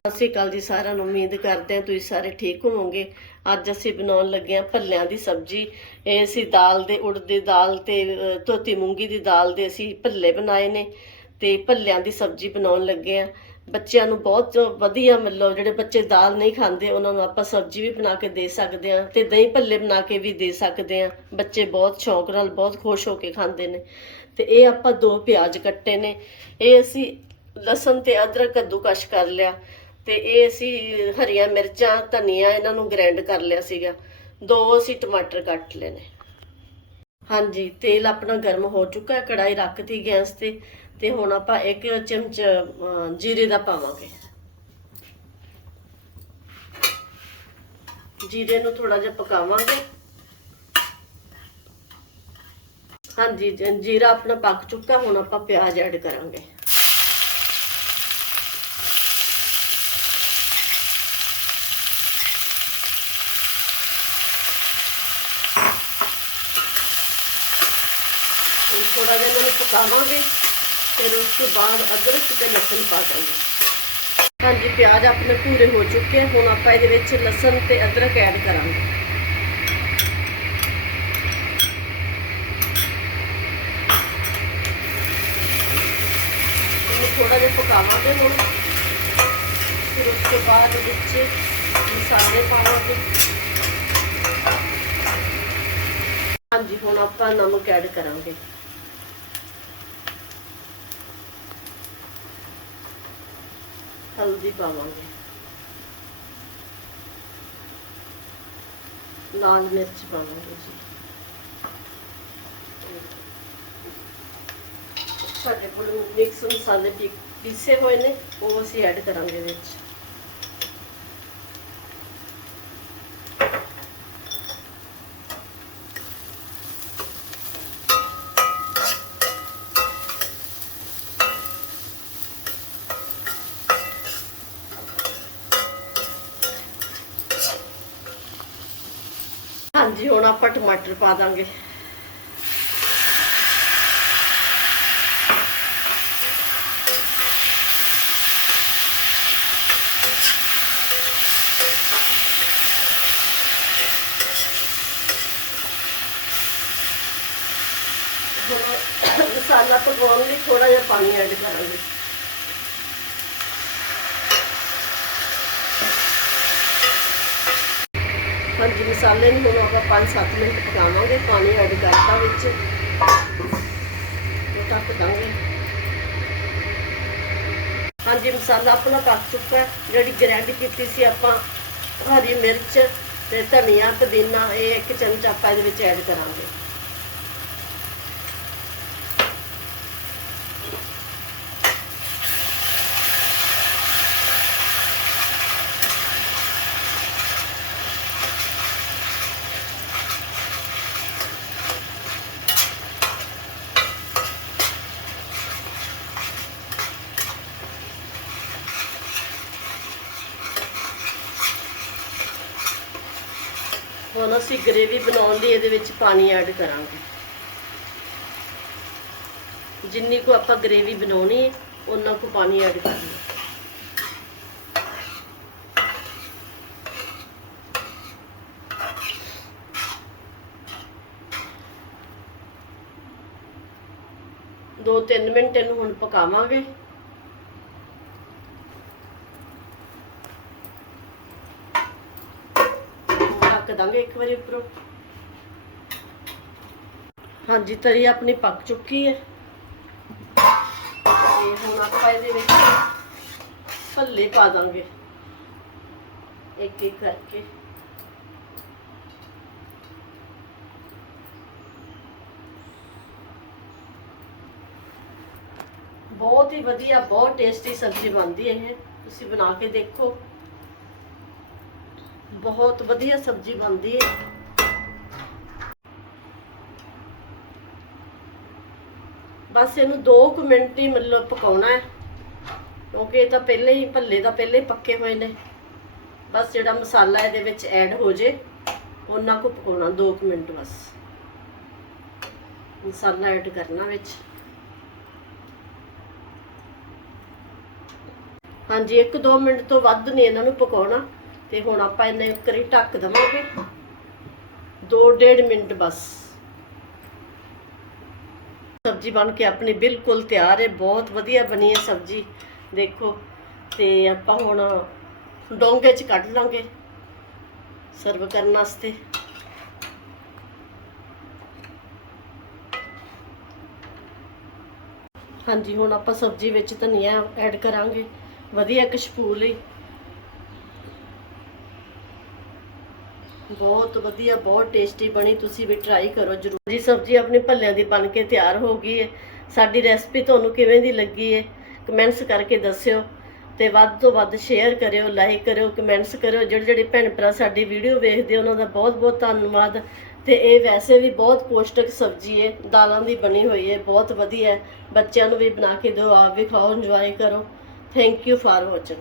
ਸਤਿ ਸ਼੍ਰੀ ਅਕਾਲ ਜੀ ਸਾਰਿਆਂ ਨੂੰ। ਉਮੀਦ ਕਰਦੇ ਹਾਂ ਤੁਸੀਂ ਸਾਰੇ ਠੀਕ ਹੋਵੋਗੇ। ਅੱਜ ਅਸੀਂ ਬਣਾਉਣ ਲੱਗੇ ਹਾਂ ਭੱਲਿਆਂ ਦੀ ਸਬਜ਼ੀ। ਇਹ ਅਸੀਂ ਦਾਲ ਦੇ ਉੜਦ ਦੀ ਦਾਲ ਤੇ ਧੋਤੀ ਮੂੰਗੀ ਦੀ ਦਾਲ ਦੇ ਅਸੀਂ ਭੱਲੇ ਬਣਾਏ ਨੇ ਤੇ ਭੱਲਿਆਂ ਦੀ ਸਬਜ਼ੀ ਬਣਾਉਣ ਲੱਗੇ ਹਾਂ। ਬੱਚਿਆਂ ਨੂੰ ਬਹੁਤ ਵਧੀਆ ਮਤਲਬ ਜਿਹੜੇ ਬੱਚੇ ਦਾਲ ਨਹੀਂ ਖਾਂਦੇ, ਉਹਨਾਂ ਨੂੰ ਆਪਾਂ ਸਬਜ਼ੀ ਵੀ ਬਣਾ ਕੇ ਦੇ ਸਕਦੇ ਹਾਂ ਤੇ ਦਹੀਂ ਭੱਲੇ ਬਣਾ ਕੇ ਵੀ ਦੇ ਸਕਦੇ ਹਾਂ। ਬੱਚੇ ਬਹੁਤ ਸ਼ੌਕ ਨਾਲ ਬਹੁਤ ਖੁਸ਼ ਹੋ ਕੇ ਖਾਂਦੇ ਨੇ। ਤੇ ਇਹ ਆਪਾਂ ਦੋ ਪਿਆਜ਼ ਕੱਟੇ ਨੇ। ਇਹ ਅਸੀਂ ਲਸਣ ਤੇ ਅਦਰਕ ਕੱਦੂਕਸ਼ ਕਰ ਲਿਆ। ਤੇ ਇਹ ਅਸੀਂ ਹਰੀਆਂ ਮਿਰਚਾਂ, ਧਨੀਆ ਇਹਨਾਂ ਨੂੰ ਗ੍ਰਾਈਂਡ ਕਰ ਲਿਆ ਸੀਗਾ। ਦੋ ਅਸੀਂ ਟਮਾਟਰ ਕੱਟ ਲਏ ਨੇ। ਹਾਂਜੀ, ਤੇਲ ਆਪਣਾ ਗਰਮ ਹੋ ਚੁੱਕਾ ਹੈ ਕੜਾਈ ਰੱਖਤੀ ਗੈਸ ਤੇ ਤੇ ਹੁਣ ਆਪਾਂ ਇੱਕ ਚਮਚ ਜੀਰੇ ਦਾ ਪਾਵਾਂਗੇ। ਜੀਰੇ ਨੂੰ ਥੋੜਾ ਜਿਹਾ ਪਕਾਵਾਂਗੇ। ਹਾਂਜੀ, ਜੀਰਾ ਆਪਣਾ ਪੱਕ ਚੁੱਕਾ, ਹੁਣ ਆਪਾਂ ਪਿਆਜ਼ ਐਡ ਕਰਾਂਗੇ। ਥੋੜਾ ਜਿਹਾ ਇਹਨਾਂ ਨੂੰ ਪਕਾਵਾਂਗੇ, ਫਿਰ ਉਸ ਤੋਂ ਬਾਅਦ ਅਦਰਕ ਤੇ ਲਸਣ ਪਾ ਦਾਂਗੇ। ਹਾਂਜੀ, ਪਿਆਜ਼ ਆਪਣੇ ਭੂਰੇ ਹੋ ਚੁੱਕੇ ਹੁਣ ਆਪਾਂ ਇਹਦੇ ਵਿੱਚ ਲਸਣ ਤੇ ਅਦਰਕ ਐਡ ਕਰਾਂਗੇ। ਇਹਨੂੰ ਥੋੜਾ ਜਿਹਾ ਪਕਾਵਾਂਗੇ ਹੁਣ। ਫਿਰ ਉਸ ਤੋਂ ਬਾਅਦ ਵਿੱਚ ਮਸਾਲੇ ਪਾਵਾਂਗੇ। ਹਾਂਜੀ, ਹੁਣ ਆਪਾਂ ਨਮਕ ਐਡ ਕਰਾਂਗੇ। ਹਲਦੀ ਪਾਵਾਂਗੇ। ਲਾਲ ਮਿਰਚ ਪਾਵਾਂਗੇ ਜੀ। ਸਾਡੇ ਕੋਲ ਮਿਕਸ ਮਸਾਲੇ ਪੀਸੇ ਹੋਏ ਨੇ, ਉਹ ਅਸੀਂ ਐਡ ਕਰਾਂਗੇ ਵਿੱਚ। ਹਾਂਜੀ, ਹੁਣ ਆਪਾਂ ਟਮਾਟਰ ਪਾ ਦਾਂਗੇ। ਹੁਣ ਮਸਾਲਾ ਪਕਾਉਣ ਲਈ ਥੋੜਾ ਜਿਹਾ ਪਾਣੀ ਐਡ ਕਰਾਂਗੇ। ਹਾਂਜੀ ਮਸਾਲੇ ਨੂੰ ਹੁਣ ਆਪਾਂ 5-7 ਮਿੰਟ ਪਕਾਵਾਂਗੇ ਪਾਣੀ ਐਡ ਕਰਤਾ ਵਿੱਚ। ਉਹ ਢੱਕ ਦਾਂਗੇ ਹਾਂਜੀ, ਮਸਾਲਾ ਆਪਣਾ ਪੱਕ ਚੁੱਕਾ ਜਿਹੜੀ ਗ੍ਰੈਂਡ ਕੀਤੀ ਸੀ ਆਪਾਂ ਹਰੀ ਮਿਰਚ ਤੇ ਧਨੀਆ, ਪੁਦੀਨਾ, ਇਹ ਇੱਕ ਚਮਚ ਆਪਾਂ ਇਹਦੇ ਵਿੱਚ ਐਡ ਕਰਾਂਗੇ। ਹੁਣ ਅਸੀਂ ਗ੍ਰੇਵੀ ਬਣਾਉਣ ਲਈ ਇਹਦੇ ਵਿੱਚ ਪਾਣੀ ਐਡ ਕਰਾਂਗੇ। ਜਿੰਨੀ ਕੁ ਆਪਾਂ ਗ੍ਰੇਵੀ ਬਣਾਉਣੀ ਹੈ ਉਹਨਾਂ ਕੁ ਪਾਣੀ ਐਡ ਕਰਨਾ। ਦੋ ਤਿੰਨ ਮਿੰਟ ਇਹਨੂੰ ਹੁਣ ਪਕਾਵਾਂਗੇ। ਢੱਕ ਦਾਂਗੇ ਇੱਕ ਵਾਰੀ ਉੱਪਰੋਂ। ਹਾਂਜੀ, ਤਰੀ ਆਪਣੀ ਪੱਕ ਚੁੱਕੀ ਹੈ। ਤੇ ਹੁਣ ਆਪਾਂ ਇਹਦੇ ਵਿੱਚ ਭੱਲੇ ਪਾ ਦਾਂਗੇ। ਇੱਕ ਇੱਕ ਕਰਕੇ। ਬਹੁਤ ਹੀ ਵਧੀਆ, ਬਹੁਤ ਟੇਸਟੀ ਸਬਜ਼ੀ ਬਣਦੀ ਹੈ ਇਹ। ਤੁਸੀਂ ਬਣਾ ਕੇ ਦੇਖੋ। ਬਹੁਤ ਵਧੀਆ ਸਬਜ਼ੀ ਬਣਦੀ ਹੈ। ਬਸ ਇਹਨੂੰ 2 ਮਿੰਟ ਹੀ ਮਤਲਬ ਪਕਾਉਣਾ ਹੈ। ਕਿਉਂਕਿ ਇਹ ਤਾਂ ਪਹਿਲੇ ਹੀ ਭੱਲੇ ਤਾਂ ਪਹਿਲੇ ਪੱਕੇ ਹੋਏ ਨੇ। ਬਸ ਜਿਹੜਾ ਮਸਾਲਾ ਇਹਦੇ ਵਿੱਚ ਐਡ ਹੋ ਜੇ, ਉਹਨਾਂ ਕੋ ਪਕਾਉਣਾ 2 ਕੁ ਮਿੰਟ ਬਸ। ਮਸਾਲਾ ਐਡ ਕਰਨਾ ਵਿੱਚ। ਹਾਂਜੀ 1-2 ਮਿੰਟ ਤੋਂ ਵੱਧ ਨਹੀਂ ਇਹਨਾਂ ਨੂੰ ਪਕਾਉਣਾ। ਤੇ ਹੁਣ ਆਪਾਂ ਇਹਨੇ ਕਰੀ ਢੱਕ ਦਵਾਂਗੇ। 2-1.5 ਮਿੰਟ ਬਸ। ਸਬਜ਼ੀ ਬਣ ਕੇ ਆਪਣੀ ਬਿਲਕੁਲ ਤਿਆਰ ਹੈ, ਬਹੁਤ ਵਧੀਆ ਬਣੀ ਹੈ ਸਬਜ਼ੀ, ਦੇਖੋ। ਤੇ ਆਪਾਂ ਹੁਣ ਡੋਂਗੇ 'ਚ ਕੱਢ ਲਾਂਗੇ ਸਰਵ ਕਰਨ ਵਾਸਤੇ। ਹਾਂਜੀ, ਹੁਣ ਆਪਾਂ ਸਬਜ਼ੀ ਵਿੱਚ ਧਨੀਆ ਐਡ ਕਰਾਂਗੇ। ਵਧੀਆ ਖੁਸ਼ਬੂ ਲਈ ਬਹੁਤ ਵਧੀਆ, ਬਹੁਤ ਟੇਸਟੀ ਬਣੀ, ਤੁਸੀਂ ਵੀ ਟਰਾਈ ਕਰੋ ਜਰੂਰ। ਜੀ, ਸਬਜ਼ੀ ਆਪਣੀ ਭੱਲਿਆਂ ਦੀ ਬਣ ਕੇ ਤਿਆਰ ਹੋ ਗਈ ਹੈ ਸਾਡੀ ਰੈਸਪੀ ਤੁਹਾਨੂੰ ਕਿਵੇਂ ਦੀ ਲੱਗੀ ਹੈ ਕਮੈਂਟਸ ਕਰਕੇ ਦੱਸਿਓ ਤੇ ਵੱਧ ਤੋਂ ਵੱਧ ਸ਼ੇਅਰ ਕਰਿਓ ਲਾਈਕ ਕਰਿਓ ਕਮੈਂਟਸ ਕਰਿਓ। ਜਿਹੜੇ ਜਿਹੜੇ ਭੈਣ ਭਰਾ ਸਾਡੀ ਵੀਡੀਓ ਵੇਖਦੇ ਉਹਨਾਂ ਦਾ ਬਹੁਤ ਬਹੁਤ ਧੰਨਵਾਦ। ਤੇ ਇਹ ਵੈਸੇ ਵੀ ਬਹੁਤ ਪੌਸ਼ਟਿਕ ਸਬਜ਼ੀ ਹੈ ਦਾਲਾਂ ਦੀ ਬਣੀ ਹੋਈ ਹੈ ਬਹੁਤ ਵਧੀਆ ਹੈ ਬੱਚਿਆਂ ਨੂੰ ਵੀ ਬਣਾ ਕੇ ਦਿਓ, ਆਪ ਵੀ ਖਾਓ ਇੰਜੋਏ ਕਰੋ। Thank you for watching